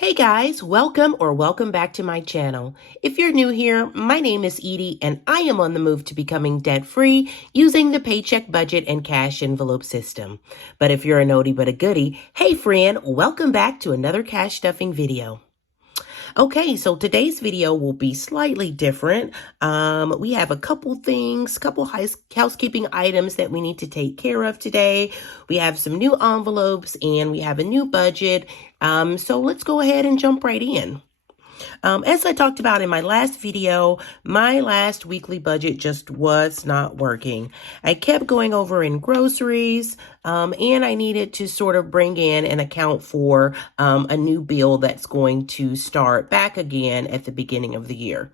Hey guys, welcome back to my channel. If you're new here, my name is Edie and I am on the move to becoming debt-free using the Paycheck budget and cash envelope system. But if you're an oldie but a goodie, hey friend, welcome back to another cash stuffing video. Okay, so today's video will be slightly different. We have a couple housekeeping items that we need to take care of today. We have some new envelopes and we have a new budget. So let's go ahead and jump right in. As I talked about in my last video, my last weekly budget just was not working. I kept going over in groceries, and I needed to sort of bring in and account for a new bill that's going to start back again at the beginning of the year.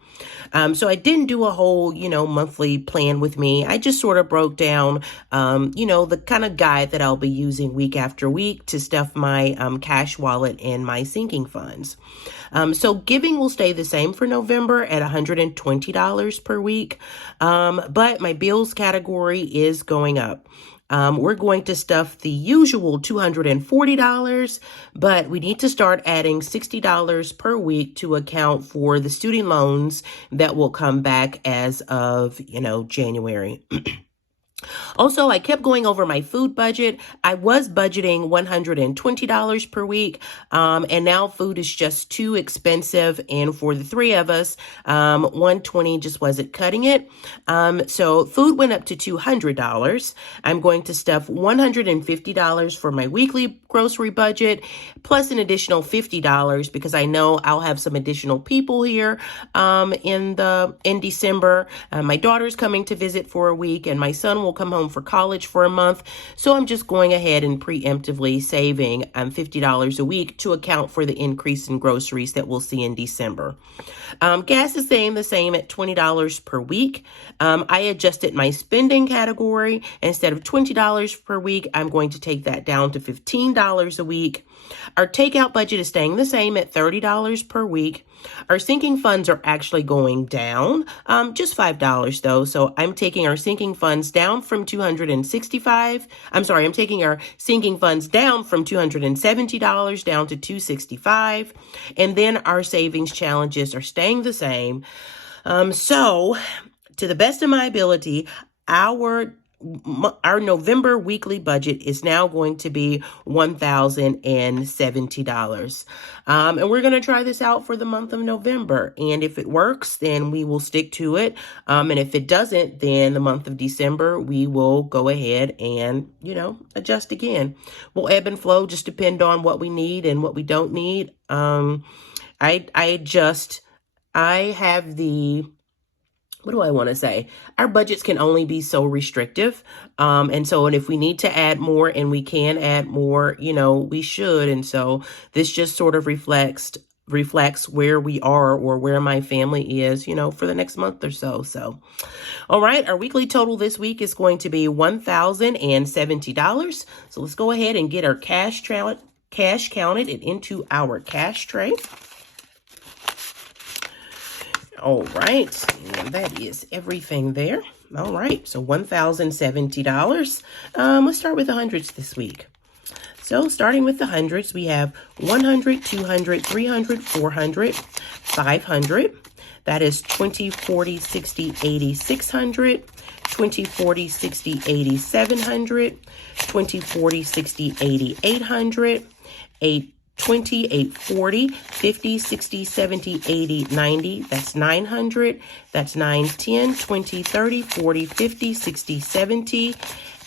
So I didn't do a whole, monthly plan with me. I just sort of broke down, the kind of guide that I'll be using week after week to stuff my cash wallet and my sinking funds. So giving will stay the same for November at $120 per week, but my bills category is going up. We're going to stuff the usual $240, but we need to start adding $60 per week to account for the student loans that will come back as of, January. Also, I kept going over my food budget. I was budgeting $120 per week, and now food is just too expensive. And for the three of us, $120 just wasn't cutting it. So food went up to $200. I'm going to stuff $150 for my weekly grocery budget, plus an additional $50 because I know I'll have some additional people here in December. My daughter's coming to visit for a week, and my son will come home for college for a month. So I'm just going ahead and preemptively saving $50 a week to account for the increase in groceries that we'll see in December. Gas is staying the same at $20 per week. I adjusted my spending category. Instead of $20 per week, I'm going to take that down to $15 a week. Our takeout budget is staying the same at $30 per week. Our sinking funds are actually going down, just $5 though. So I'm taking our sinking funds down from I'm taking our sinking funds down from $270 down to $265. And then our savings challenges are staying the same. So to the best of my ability, our November weekly budget is now going to be $1,070. And we're going to try this out for the month of November. And if it works, then we will stick to it. And if it doesn't, then the month of December, we will go ahead and, adjust again. We'll ebb and flow, just depend on what we need and what we don't need. I have what do I want to say? Our budgets can only be so restrictive. And if we need to add more and we can add more, we should. And so this just sort of reflects where we are or where my family is, for the next month or so. So, all right, our weekly total this week is going to be $1,070. So let's go ahead and get our cash counted into our cash tray. All right, and that is everything there. All right, so $1,070. Let's start with the hundreds this week. So starting with the hundreds, we have 100, 200, 300, 400, 500. That is 20, 40, 60, 80, 600, 20, 40, 60, 80, 700, 20, 40, 60, 80, 800, 20, 840, 50, 60, 70, 80, 90, that's 900, that's 9, 10, 20, 30, 40, 50, 60, 70,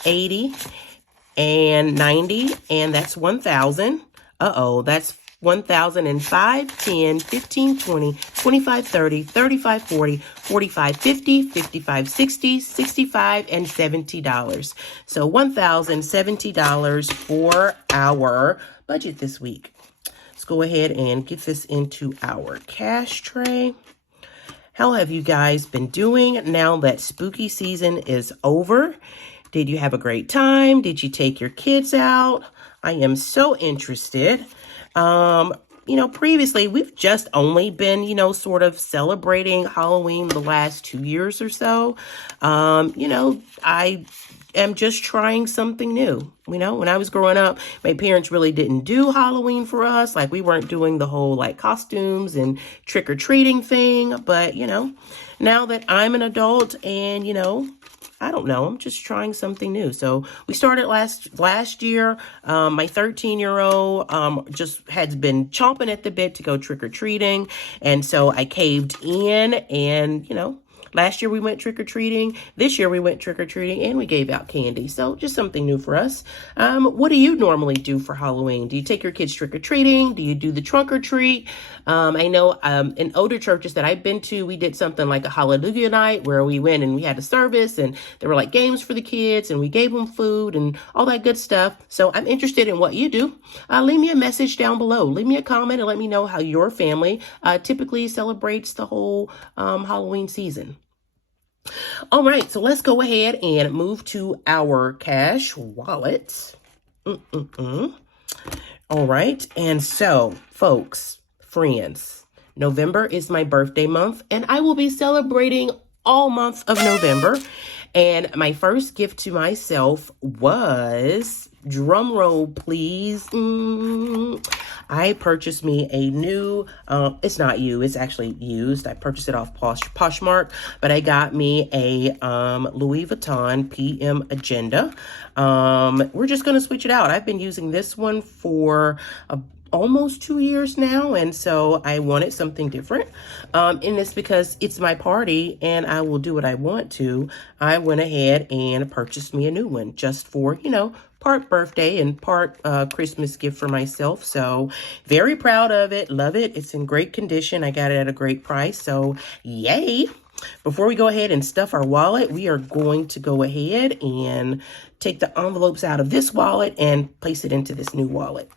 80, and 90, and that's 1,000. That's 1,005, 10, 15, 20, 25, 30, 35, 40, 45, 50, 55, 60, 65, and $70. So $1,070 for our budget this week. Let's go ahead and get this into our cash tray. How have you guys been doing now that spooky season is over? Did you have a great time? Did you take your kids out? I am so interested. Previously we've just only been, sort of celebrating Halloween the last 2 years or so. I am just trying something new. You know, when I was growing up, my parents really didn't do Halloween for us. Like, we weren't doing the whole like costumes and trick-or-treating thing. But, you know, now that I'm an adult and, you know, I don't know, I'm just trying something new. So we started last year. My 13-year-old just had been chomping at the bit to go trick-or-treating. And so I caved in and, you know, last year we went trick-or-treating. This year we went trick-or-treating and we gave out candy. So just something new for us. What do you normally do for Halloween? Do you take your kids trick-or-treating? Do you do the trunk or treat? I know in older churches that I've been to, we did something like a Hallelujah night where we went and we had a service and there were like games for the kids and we gave them food and all that good stuff. So I'm interested in what you do. Leave me a message down below. Leave me a comment and let me know how your family typically celebrates the whole Halloween season. All right, so let's go ahead and move to our cash wallet. All right, and so, folks, friends, November is my birthday month, and I will be celebrating all month of November. And my first gift to myself was, drum roll please, I purchased me a new, it's not new, it's actually used. I purchased it off Poshmark, but I got me a Louis Vuitton PM Agenda. We're just going to switch it out. I've been using this one for almost 2 years now, and so I wanted something different. And it's because it's my party and I will do what I want to. I went ahead and purchased me a new one just for, you know, part birthday and part Christmas gift for myself. So very proud of it. Love it. It's in great condition. I got it at a great price. So yay. Before we go ahead and stuff our wallet, we are going to go ahead and take the envelopes out of this wallet and place it into this new wallet.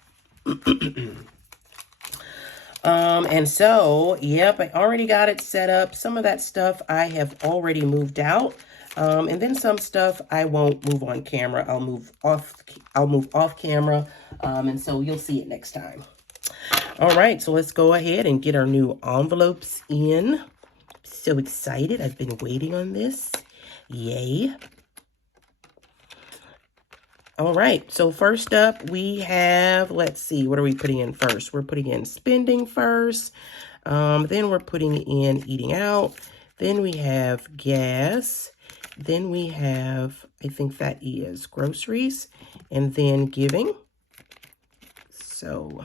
And so, yep, I already got it set up. Some of that stuff I have already moved out. And then some stuff I won't move on camera. I'll move off camera. And so you'll see it next time. All right, so let's go ahead and get our new envelopes in. So excited. I've been waiting on this. Yay. All right, so first up we have, let's see, what are we putting in first? We're putting in spending first. Then we're putting in eating out. Then we have gas. Then we have, I think that is groceries, and then giving. So,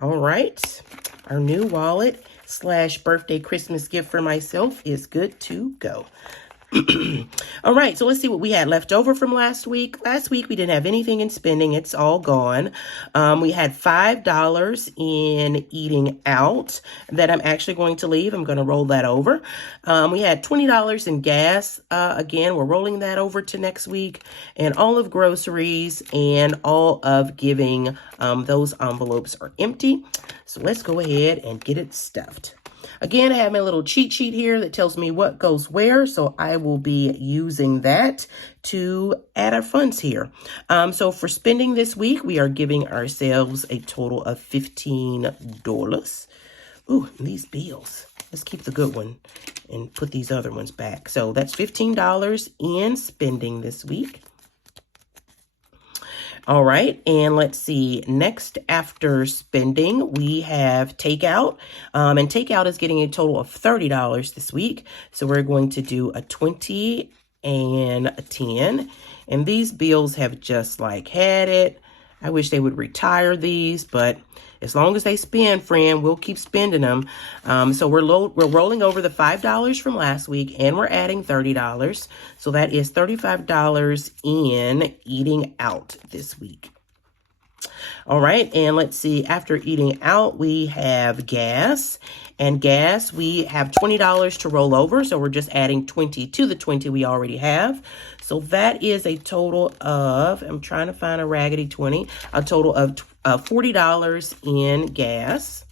all right, our new wallet / birthday Christmas gift for myself is good to go. All right, so let's see what we had left over from last week. Last week, we didn't have anything in spending. It's all gone. We had $5 in eating out that I'm actually going to leave. I'm going to roll that over. We had $20 in gas. Again, we're rolling that over to next week. And all of groceries and all of giving, those envelopes are empty. So let's go ahead and get it stuffed. Again, I have my little cheat sheet here that tells me what goes where, so I will be using that to add our funds here. So for spending this week, we are giving ourselves a total of $15. Ooh, these bills. Let's keep the good one and put these other ones back. So that's $15 in spending this week. All right, and let's see, next after spending, we have takeout, and takeout is getting a total of $30 this week. So we're going to do a 20 and a 10, and these bills have just like had it. I wish they would retire these, but as long as they spend, friend, we'll keep spending them. So we're rolling over the $5 from last week, and we're adding $30. So that is $35 in eating out this week. All right, and let's see, after eating out, we have gas. And gas, we have $20 to roll over, so we're just adding 20 to the 20 we already have. So that is a total of, I'm trying to find a raggedy 20, a total of $40 in gas.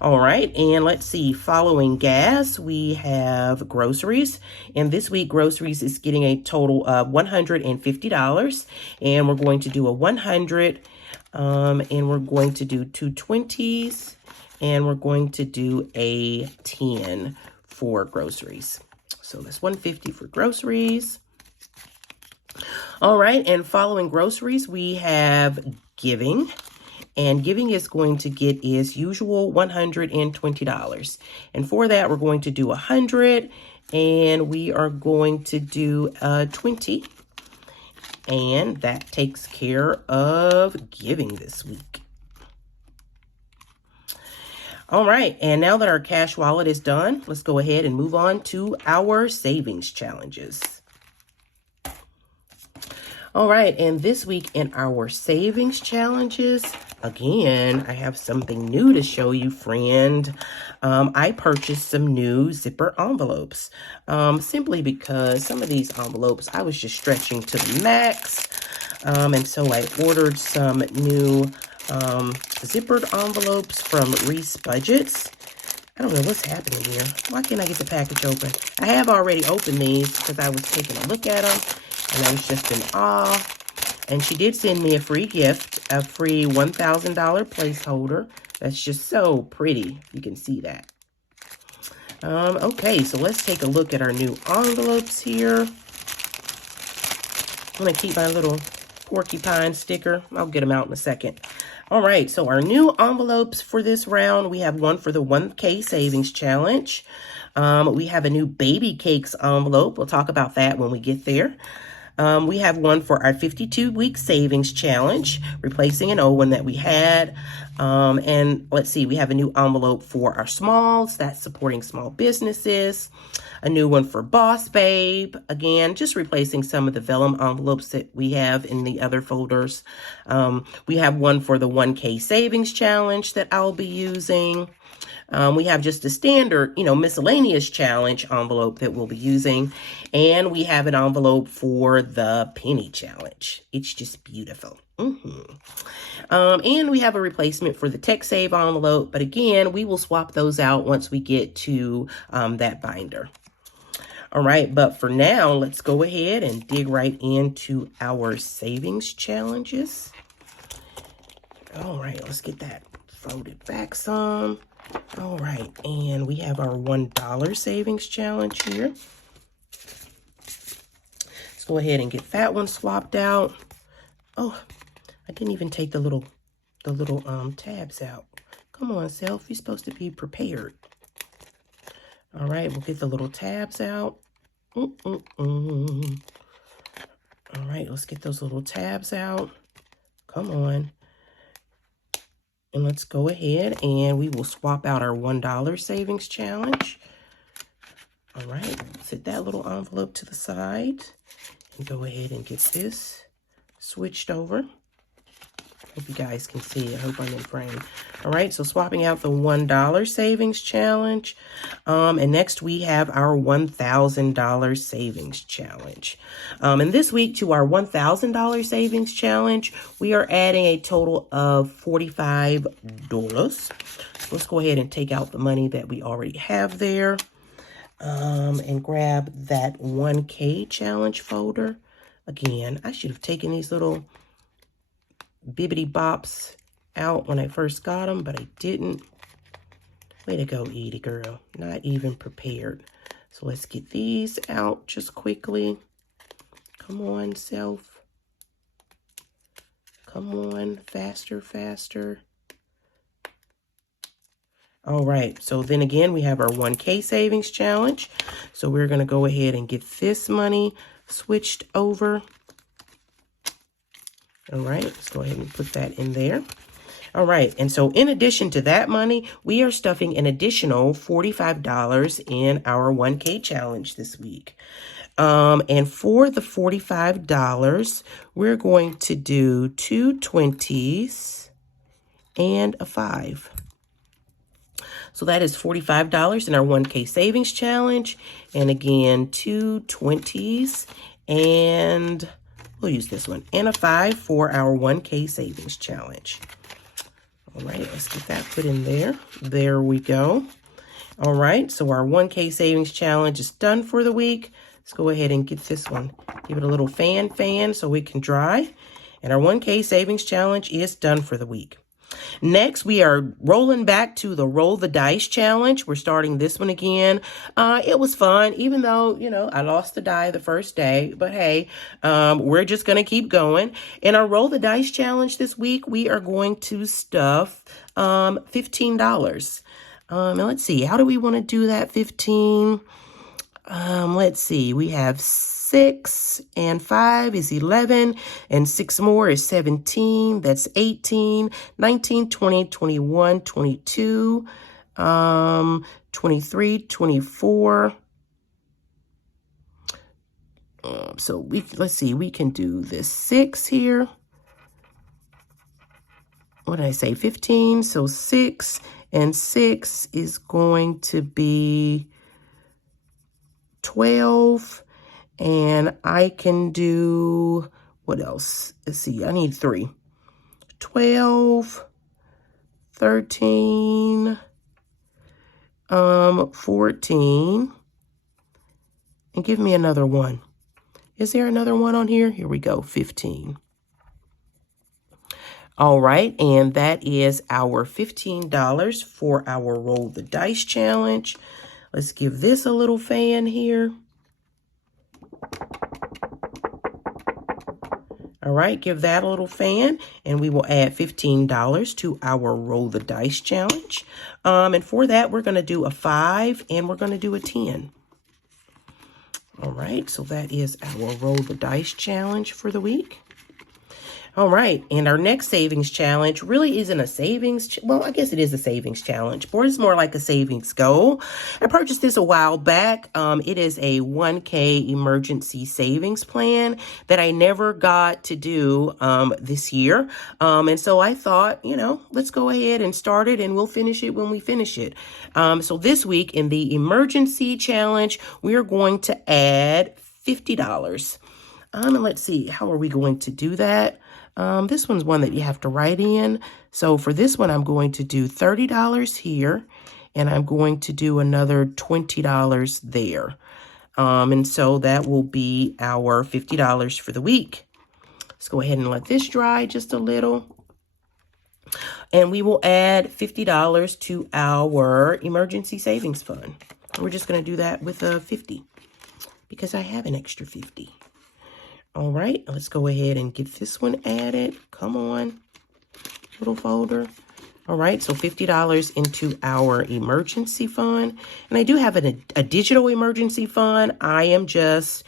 All right, and let's see, following gas, we have groceries. And this week, groceries is getting a total of $150. And we're going to do a 100, and we're going to do 2 20s, and we're going to do a 10 for groceries. So that's $150 for groceries. All right, and following groceries, we have giving. And giving is going to get as usual $120. And for that, we're going to do 100, and we are going to do 20. And that takes care of giving this week. All right, and now that our cash wallet is done, let's go ahead and move on to our savings challenges. All right, and this week in our savings challenges, again, I have something new to show you, friend. I purchased some new zipper envelopes simply because some of these envelopes I was just stretching to the max. And so I ordered some new zippered envelopes from Budgets. I don't know what's happening here. Why can't I get the package open? I have already opened these because I was taking a look at them. And I was just in awe. And she did send me a free gift, a free $1,000 placeholder. That's just so pretty. You can see that. Okay, so let's take a look at our new envelopes here. I'm going to keep my little porcupine sticker. I'll get them out in a second. All right, so our new envelopes for this round, we have one for the 1K Savings Challenge. We have a new Baby Cakes envelope. We'll talk about that when we get there. We have one for our 52-week savings challenge, replacing an old one that we had. And let's see, we have a new envelope for our smalls, that's supporting small businesses. A new one for Boss Babe, again, just replacing some of the vellum envelopes that we have in the other folders. We have one for the 1K savings challenge that I'll be using. We have just a standard, miscellaneous challenge envelope that we'll be using. And we have an envelope for the penny challenge. It's just beautiful. And we have a replacement for the Tech Save envelope. But again, we will swap those out once we get to that binder. All right, but for now, let's go ahead and dig right into our savings challenges. All right, let's get that folded back some. All right, and we have our $1 savings challenge here. Let's go ahead and get that one swapped out. Oh, I didn't even take the little tabs out. Come on, self, you're supposed to be prepared. All right, we'll get the little tabs out. All right, let's get those little tabs out. Come on. And let's go ahead and we will swap out our $1 savings challenge. All right, set that little envelope to the side and go ahead and get this switched over. Hope you guys can see it. I hope I'm in frame. All right, so swapping out the $1 savings challenge. And next we have our $1,000 savings challenge. And this week to our $1,000 savings challenge, we are adding a total of $45. Let's go ahead and take out the money that we already have there. And grab that 1K challenge folder. Again, I should have taken these little bibbity bops out when I first got them, but I didn't. Way to go, Edie girl. Not even prepared. So let's get these out just quickly. Come on, self. Come on, faster, faster. All right, so then again, we have our 1K savings challenge. So we're going to go ahead and get this money switched over. All right, let's go ahead and put that in there. All right, and so in addition to that money, we are stuffing an additional $45 in our 1K challenge this week. And for the $45, we're going to do 2 20s and a 5. So that is $45 in our 1K savings challenge. And again, 2 20s and we'll use this one and a 5 for our 1K savings challenge. All right, let's get that put in there. There we go. All right, so our 1K savings challenge is done for the week. Let's go ahead and get this one. Give it a little fan so it can dry. And our 1K savings challenge is done for the week. Next, we are rolling back to the Roll the Dice Challenge. We're starting this one again. It was fun, even though, I lost the die the first day. But hey, we're just going to keep going. In our Roll the Dice Challenge this week, we are going to stuff $15. And let's see, how do we want to do that 15? Let's see, we have 6 and 5 is 11 and 6 more is 17. That's 18, 19, 20, 21, 22, 23, 24. So let's see, we can do this 6 here. What did I say? 15. So 6 and 6 is going to be 12. And I can do, what else? Let's see, I need 3. 12, 13, 14, and give me another one. Is there another one on here? Here we go, 15. All right, and that is our $15 for our Roll the Dice Challenge. Let's give this a little fan here. All right, give that a little fan, and we will add $15 to our Roll the Dice Challenge. And for that, we're going to do a 5, and we're going to do a 10. All right, so that is our Roll the Dice Challenge for the week. All right, and our next savings challenge really isn't a savings, well, I guess it is a savings challenge, but it's more like a savings goal. I purchased this a while back. It is a 1K emergency savings plan that I never got to do this year. And so I thought, let's go ahead and start it, and we'll finish it when we finish it. So this week in the emergency challenge, we are going to add $50. And let's see, how are we going to do that? This one's one that you have to write in. So for this one, I'm going to do $30 here, and I'm going to do another $20 there. And so that will be our $50 for the week. Let's go ahead and let this dry just a little. And we will add $50 to our emergency savings fund. We're just going to do that with a 50 because I have an extra 50. All right, let's go ahead and get this one added. Come on, little folder. All right, so $50 into our emergency fund. And I do have a digital emergency fund. I am just,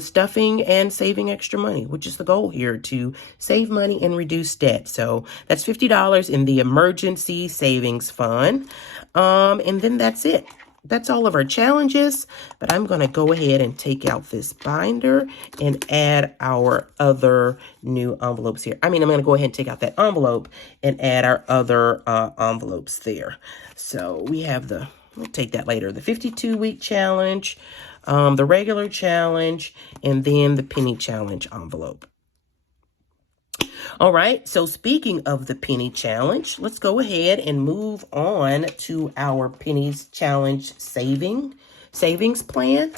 stuffing and saving extra money, which is the goal here, to save money and reduce debt. So that's $50 in the emergency savings fund. And then that's it. That's all of our challenges, but I'm going to go ahead and take out this binder and add our other new envelopes here. I'm going to go ahead and take out that envelope and add our other envelopes there. So we have we'll take that later, the 52-week challenge, the regular challenge, and then the penny challenge envelope. All right, so speaking of the penny challenge, let's go ahead and move on to our pennies challenge savings plan.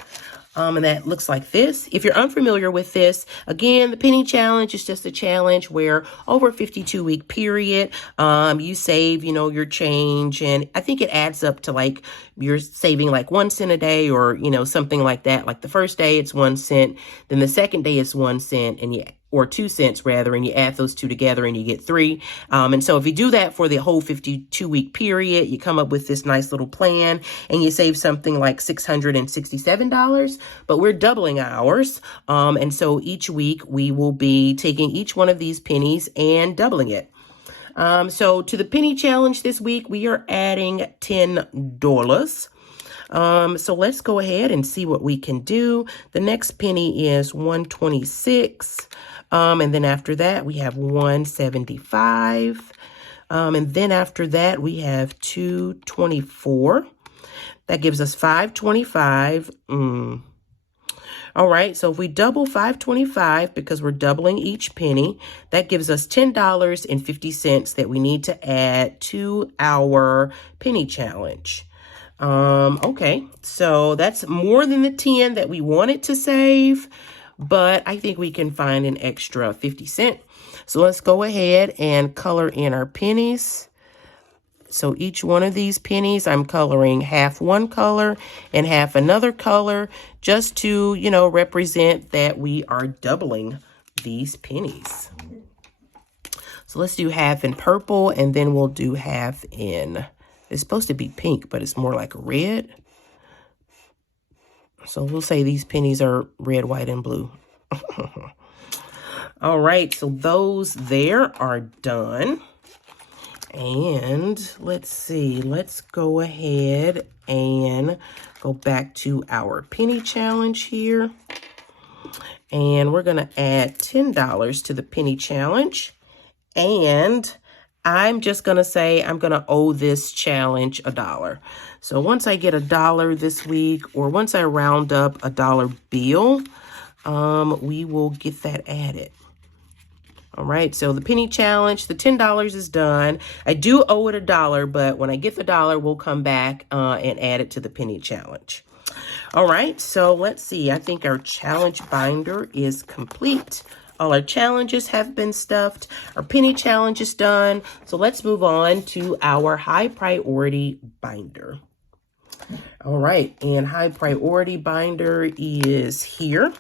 And that looks like this. If you're unfamiliar with this, again, the penny challenge is just a challenge where over a 52-week period, you save, your change. And I think it adds up to like you're saving like 1 cent a day or, something like that. Like the first day it's 1 cent. Then the second day it's 1 cent or 2 cents rather, and you add those two together and you get 3. And so if you do that for the whole 52-week period, you come up with this nice little plan and you save something like $667, but we're doubling ours. And so each week we will be taking each one of these pennies and doubling it. So to the penny challenge this week, we are adding $10. So let's go ahead and see what we can do. The next penny is $1.26. And then after that, we have $1.75. And then after that, we have $2.24. That gives us $5.25. All right, so if we double $5.25 because we're doubling each penny, that gives us $10.50 that we need to add to our penny challenge. Okay, so that's more than the 10 that we wanted to save, but I think we can find an extra 50 cents. So let's go ahead and color in our pennies. So each one of these pennies, I'm coloring half one color and half another color, just to, you know, represent that we are doubling these pennies. So let's do half in purple, and then we'll do half in, it's supposed to be pink, but it's more like red. So we'll say these pennies are red, white, and blue. All right, so those there are done. And let's see, let's go ahead and go back to our penny challenge here. And we're going to add $10 to the penny challenge. And I'm just going to say I'm going to owe this challenge $1. So once I get $1 this week, or once I round up a dollar bill, we will get that added. All right, so the penny challenge, the $10 is done. I do owe it $1, but when I get the $1, we'll come back and add it to the penny challenge. All right, so let's see. I think our challenge binder is complete. All our challenges have been stuffed. Our penny challenge is done. So let's move on to our high priority binder. All right, and high priority binder is here.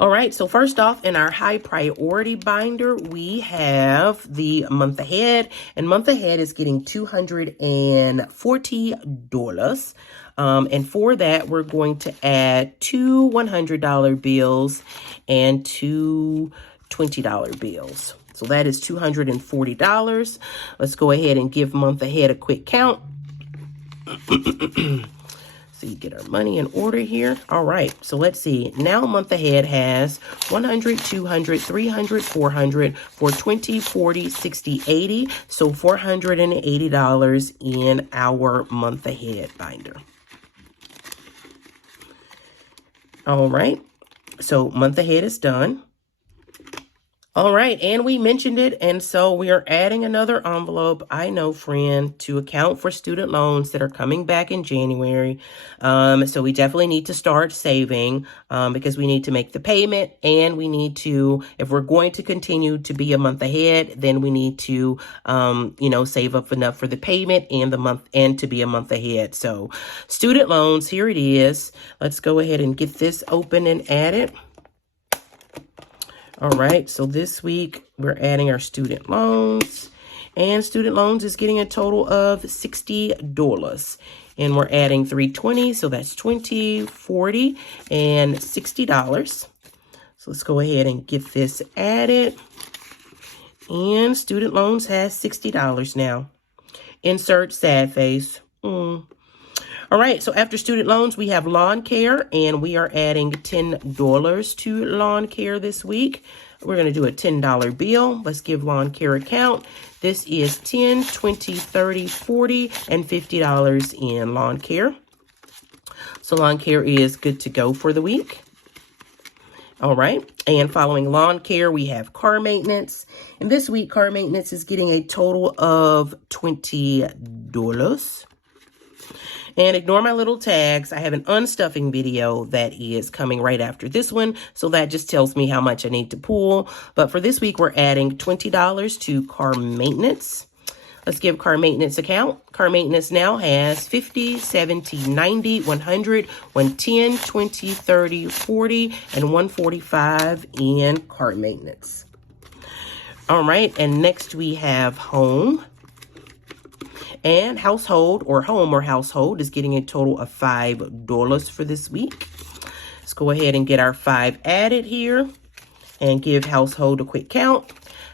All right, so first off, in our high priority binder, we have the month ahead, and month ahead is getting $240. And for that, we're going to add 2 $100 bills and 2 $20 bills. So that is $240. Let's go ahead and give month ahead a quick count. So you get our money in order here. All right, so let's see. Now month ahead has 100, 200, 300, 400, 420, 40, 60, 80. So $480 in our month ahead binder. All right, so month ahead is done. All right, and we mentioned it, and so we are adding another envelope, I know, friend, to account for student loans that are coming back in January. So we definitely need to start saving because we need to make the payment, and we need to, if we're going to continue to be a month ahead, then we need to, you know, save up enough for the payment and the month, and to be a month ahead. So student loans, here it is. Let's go ahead and get this open and add it. All right, so this week we're adding our student loans, and student loans is getting a total of $60. And we're adding 320, so that's 20, 40, and $60. So let's go ahead and get this added. And student loans has $60 now. Insert sad face. All right, so after student loans, we have lawn care, and we are adding $10 to lawn care this week. We're going to do a $10 bill. Let's give lawn care a count. This is $10, $20, $30, $40, and $50 in lawn care. So lawn care is good to go for the week. All right, and following lawn care, we have car maintenance. And this week, car maintenance is getting a total of $20. And ignore my little tags. I have an unstuffing video that is coming right after this one. So that just tells me how much I need to pull. But for this week, we're adding $20 to car maintenance. Let's give car maintenance a count. Car maintenance now has 50, 70, 90, 100, 110, 20, 30, 40, and 145 in car maintenance. All right, and next we have home. And household, or home or household, is getting a total of $5 for this week. Let's go ahead and get our 5 added here and give household a quick count.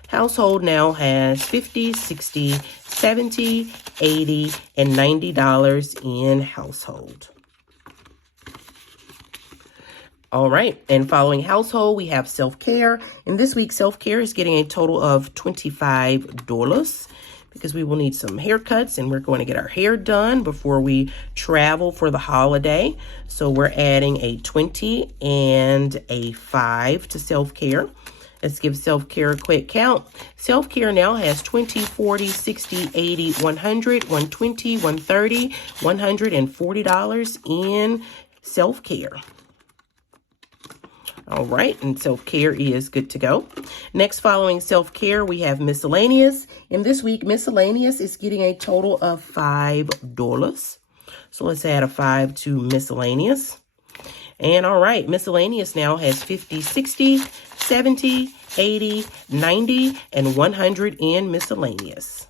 Household now has 50, 60, 70, 80, and $90 in household. All right, and following household, we have self-care. And this week, self-care is getting a total of $25. Because we will need some haircuts, and we're going to get our hair done before we travel for the holiday. So we're adding a 20 and a 5 to self-care. Let's give self-care a quick count. Self-care now has 20, 40, 60, 80, 100, 120, 130, $140 in self-care. All right, and self-care is good to go. Next, following self-care, we have miscellaneous. And this week, miscellaneous is getting a total of $5. So let's add a 5 to miscellaneous. And all right, miscellaneous now has 50, 60, 70, 80, 90, and 100 in miscellaneous.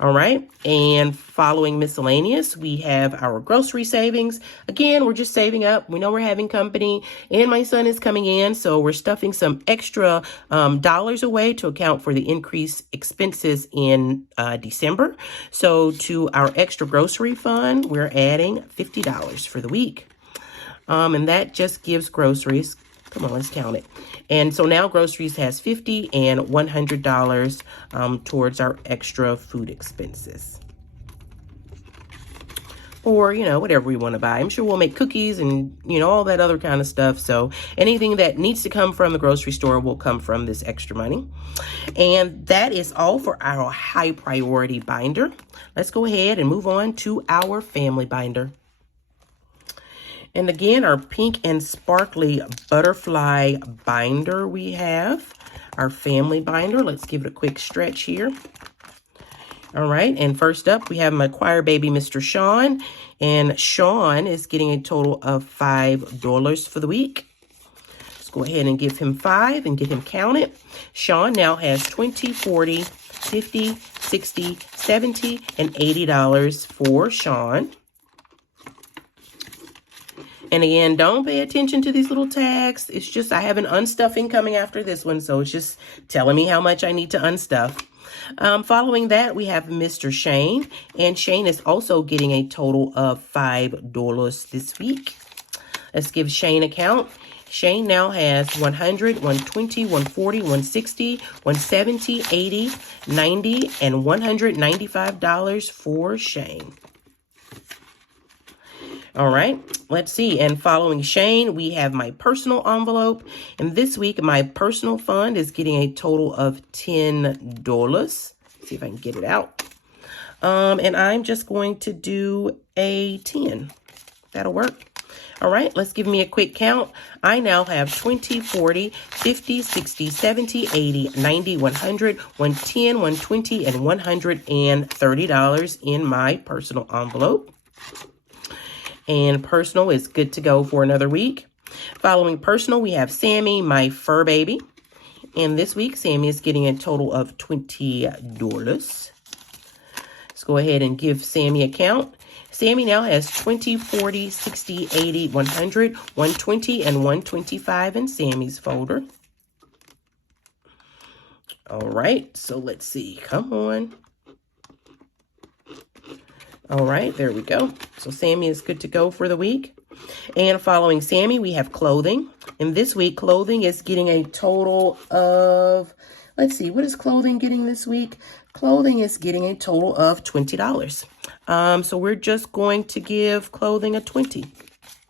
All right, and following miscellaneous, we have our grocery savings. Again, we're just saving up. We know we're having company, and my son is coming in, so we're stuffing some extra dollars away to account for the increased expenses in December. So to our extra grocery fund, we're adding $50 for the week. And that just gives groceries. Come on, let's count it. And so now groceries has $50 and $100 towards our extra food expenses. Or, you know, whatever we want to buy. I'm sure we'll make cookies and, you know, all that other kind of stuff. So anything that needs to come from the grocery store will come from this extra money. And that is all for our high priority binder. Let's go ahead and move on to our family binder. And again, our pink and sparkly butterfly binder we have. Our family binder. Let's give it a quick stretch here. All right, and first up, we have my choir baby, Mr. Sean. And Sean is getting a total of $5 for the week. Let's go ahead and give him 5 and get him counted. Sean now has $20, $40, $50, $60, $70, and $80 for Sean. And again, don't pay attention to these little tags. It's just I have an unstuffing coming after this one, so it's just telling me how much I need to unstuff. Following that, we have Mr. Shane, and Shane is also getting a total of $5 this week. Let's give Shane a count. Shane now has $100, $120, $140, $160, $170, $80, $90, and $195 for Shane. All right, let's see. And following Shane, we have my personal envelope. And this week, my personal fund is getting a total of $10. Let's see if I can get it out. And I'm just going to do a 10. That'll work. All right, let's give me a quick count. I now have 20, 40, 50, 60, 70, 80, 90, 100, 110, 120, and $130 in my personal envelope. And personal is good to go for another week. Following personal, we have Sammy, my fur baby. And this week, Sammy is getting a total of $20. Let's go ahead and give Sammy a count. Sammy now has 20, 40, 60, 80, 100, 120, and 125 in Sammy's folder. All right, so let's see. Come on. All right, there we go. So Sammy is good to go for the week. And following Sammy, we have clothing. And this week, clothing is getting a total of, let's see, what is clothing getting this week? Clothing is getting a total of $20. So we're just going to give clothing a 20.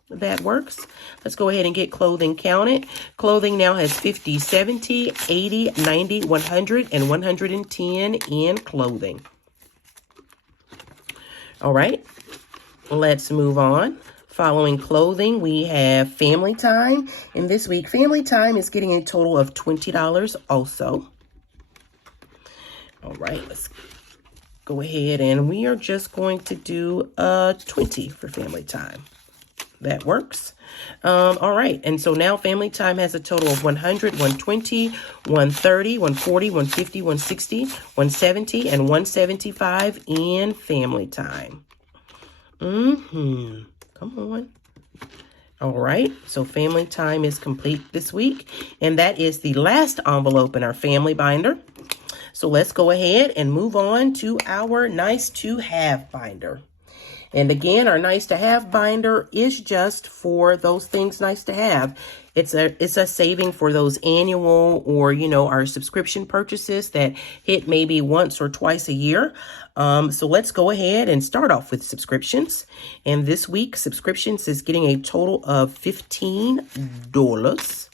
That works. Let's go ahead and get clothing counted. Clothing now has 50, 70, 80, 90, 100, and 110 in clothing. All right, let's move on. Following clothing, we have family time. And this week, family time is getting a total of $20 also. All right, let's go ahead and we are just going to do 20 for family time. That works. All right, and so now family time has a total of 100, 120, 130, 140, 150, 160, 170, and 175 in family time. Come on. All right, so family time is complete this week, and that is the last envelope in our family binder. So let's go ahead and move on to our nice to have binder. And again, our nice to have binder is just for those things nice to have. It's a saving for those annual or, you know, our subscription purchases that hit maybe once or twice a year. So let's go ahead and start off with subscriptions. And this week, subscriptions is getting a total of $15.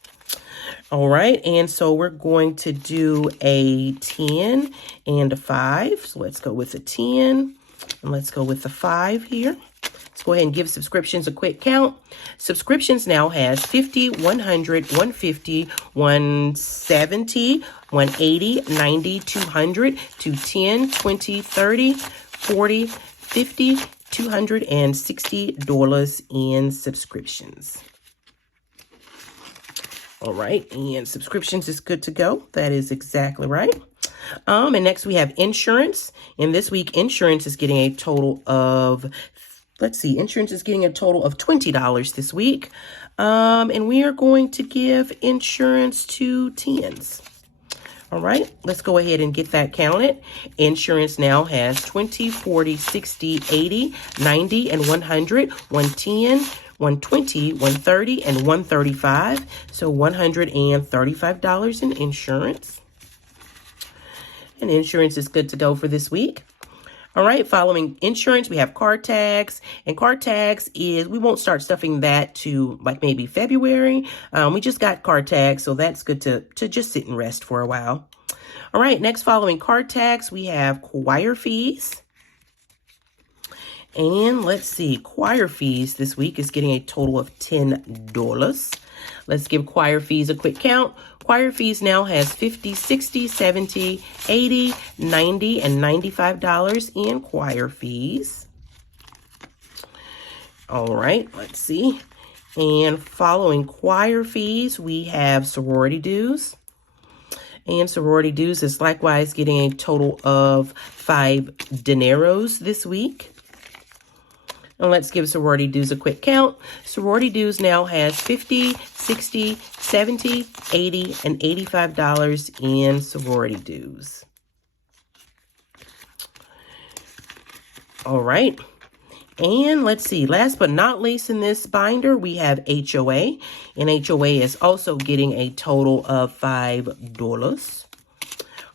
All right, and so we're going to do a 10 and a 5. So let's go with a 10. And let's go with the 5 here. Let's go ahead and give subscriptions a quick count. Subscriptions now has 50, 100, 150, 170, 180, 90, 200, 210, 20, 30, 40, 50, $260 in subscriptions. All right, and subscriptions is good to go. That is exactly right. And next we have insurance. And this week, insurance is getting a total of, insurance is getting a total of $20 this week. And we are going to give insurance to tens. All right, let's go ahead and get that counted. Insurance now has 20, 40, 60, 80, 90, and 100, 110, 120, 130, and 135. So $135 in insurance. And insurance is good to go for this week. All right, following insurance, we have card tags. And card tags we won't start stuffing that to like maybe February. We just got card tags, so that's good to just sit and rest for a while. All right, next following card tags, we have choir fees. And let's see, choir fees this week is getting a total of $10. Let's give choir fees a quick count. Choir fees now has 50, 60, 70, 80, 90, and $95 in choir fees. All right, let's see. And following choir fees, we have sorority dues. And sorority dues is likewise getting a total of $5 dineros this week. And let's give sorority dues a quick count. Sorority dues now has 50, 60, 70, 80, and $85 in sorority dues. All right. And let's see, last but not least in this binder, we have HOA. And HOA is also getting a total of $5.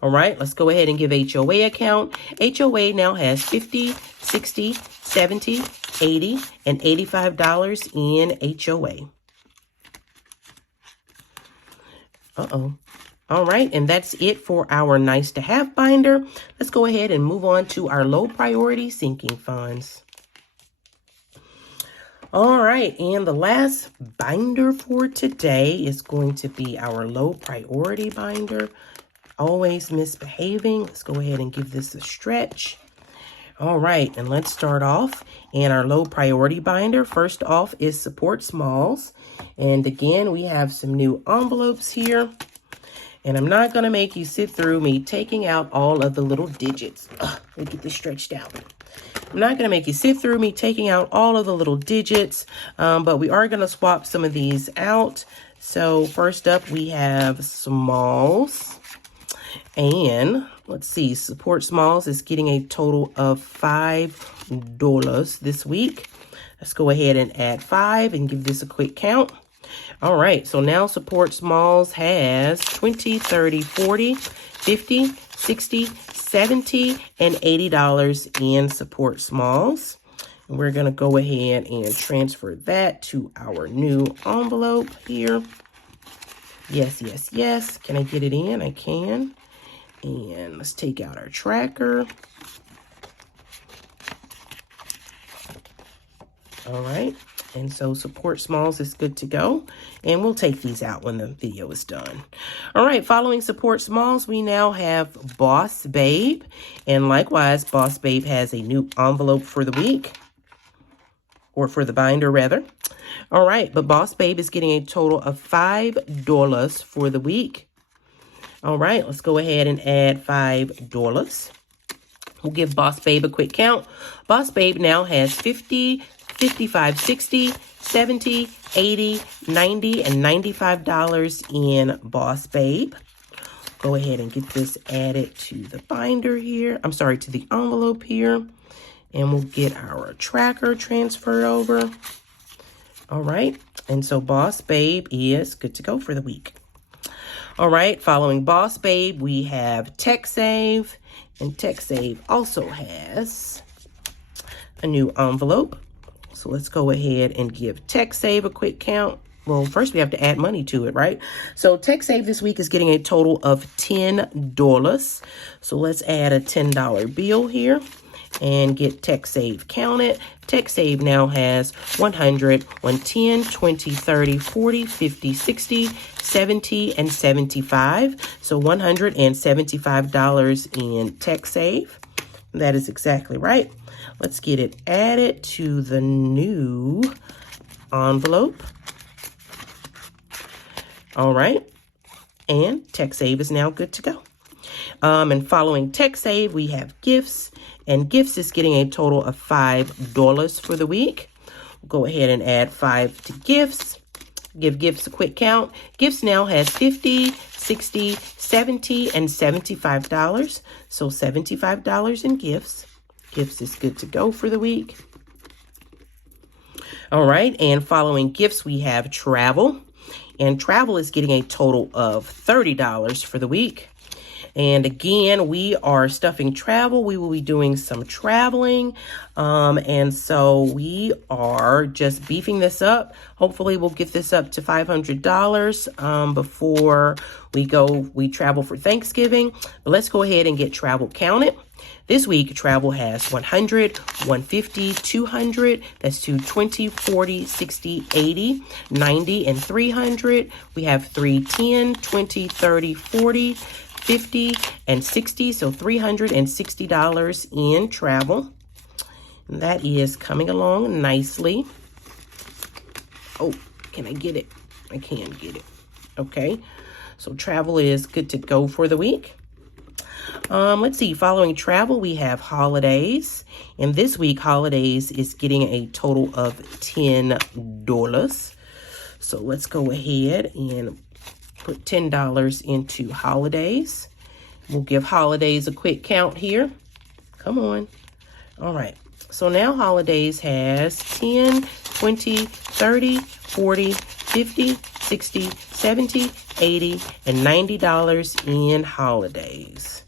All right, let's go ahead and give HOA a count. HOA now has 50, 60, 70, 80, and $85 in HOA. All right, and that's it for our nice to have binder. Let's go ahead and move on to our low priority sinking funds. All right, and the last binder for today is going to be our low priority binder. Always misbehaving. Let's go ahead and give this a stretch. All right, and let's start off in our low priority binder. First off is support smalls. And again, we have some new envelopes here. And I'm not going to make you sit through me taking out all of the little digits. Let me get this stretched out. I'm not going to make you sit through me taking out all of the little digits, but we are going to swap some of these out. So first up, we have smalls. And let's see, support smalls is getting a total of $5 this week. Let's go ahead and add 5 and give this a quick count. All right, so now support smalls has 20, 30, 40, 50, 60, 70, and $80 in support smalls. And we're going to go ahead and transfer that to our new envelope here. Yes, yes, yes. Can I get it in? I can. And let's take out our tracker. All right. And so support smalls is good to go. And we'll take these out when the video is done. All right, following support smalls, we now have Boss Babe. And likewise, Boss Babe has a new envelope for the week. Or for the binder, rather. All right, but Boss Babe is getting a total of $5 for the week. All right, let's go ahead and add $5. We'll give Boss Babe a quick count. Boss Babe now has 50, 55, 60, 70, 80, 90, and $95 in Boss Babe. Go ahead and get this added to the binder here. I'm sorry, to the envelope here. And we'll get our tracker transferred over. All right, and so Boss Babe is good to go for the week. All right, following Boss Babe, we have TechSave. And TechSave also has a new envelope. So let's go ahead and give TechSave a quick count. Well, first we have to add money to it, right? So TechSave this week is getting a total of $10. So let's add a $10 bill here. and get TechSave counted. TechSave now has 100, 110, 20, 30, 40, 50, 60, 70, and 75. So $175 in TechSave. That is exactly right. Let's get it added to the new envelope. All right. And TechSave is now good to go. And following TechSave, we have gifts. And gifts is getting a total of $5 for the week. We'll go ahead and add 5 to gifts. Give gifts a quick count. Gifts now has 50, 60, 70, and $75. So $75 in gifts. Gifts is good to go for the week. All right. And following gifts, we have travel. And travel is getting a total of $30 for the week. And again, we are stuffing travel. We will be doing some traveling. And so we are just beefing this up. Hopefully we'll get this up to $500 before we travel for Thanksgiving. But let's go ahead and get travel counted. This week, travel has 100, 150, 200, that's 220, 40, 60, 80, 90, and 300. We have 310, 20, 30, 40, 50, and 60, so $360 in travel. And that is coming along nicely. Oh, can I get it? I can get it. Okay, so travel is good to go for the week. Let's see, following travel, we have holidays. And this week, holidays is getting a total of $10. So let's go ahead and put $10 into holidays. We'll give holidays a quick count here. Come on. All right. So now holidays has 10, 20, 30, 40, 50, 60, 70, 80, and $90 in holidays.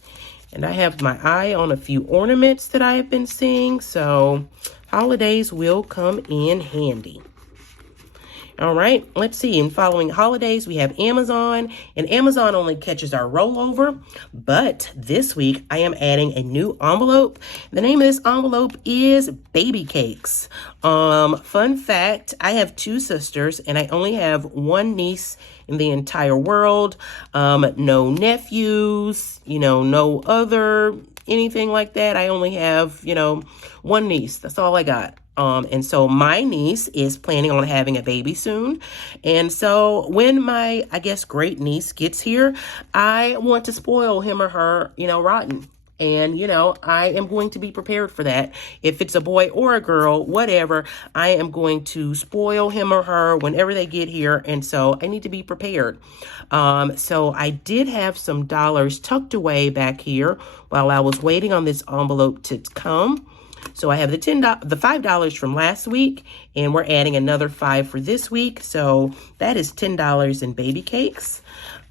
And I have my eye on a few ornaments that I have been seeing, so holidays will come in handy. All right, let's see. And following holidays, we have Amazon, and Amazon only catches our rollover. But this week, I am adding a new envelope. The name of this envelope is Baby Cakes. Fun fact, I have 2 sisters, and I only have 1 niece in the entire world. No nephews, no other anything like that. I only have, 1 niece. That's all I got. And so my niece is planning on having a baby soon. And so when my, great niece gets here, I want to spoil him or her, rotten. And, I am going to be prepared for that. If it's a boy or a girl, whatever, I am going to spoil him or her whenever they get here. And so I need to be prepared. So I did have some dollars tucked away back here while I was waiting on this envelope to come. So I have the $5 from last week, and we're adding another $5 for this week. So that is $10 in baby cakes.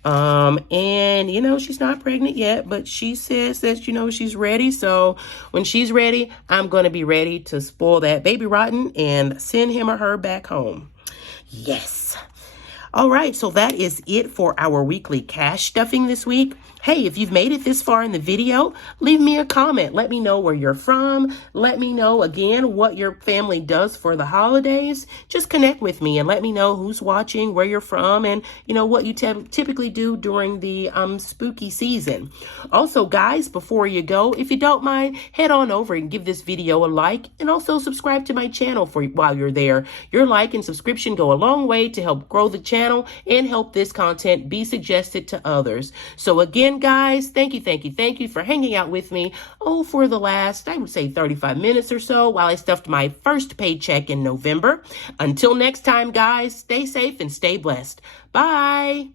And she's not pregnant yet, but she says that, she's ready. So when she's ready, I'm going to be ready to spoil that baby rotten and send him or her back home. Yes. All right, so that is it for our weekly cash stuffing this week. Hey, if you've made it this far in the video, leave me a comment. Let me know where you're from. Let me know, again, what your family does for the holidays. Just connect with me and let me know who's watching, where you're from, and, what you typically do during the spooky season. Also, guys, before you go, if you don't mind, head on over and give this video a like, and also subscribe to my channel while you're there. Your like and subscription go a long way to help grow the channel and help this content be suggested to others. So again, guys, thank you for hanging out with me for the last, I would say, 35 minutes or so while I stuffed my first paycheck in November. Until next time, guys, stay safe and stay blessed. Bye.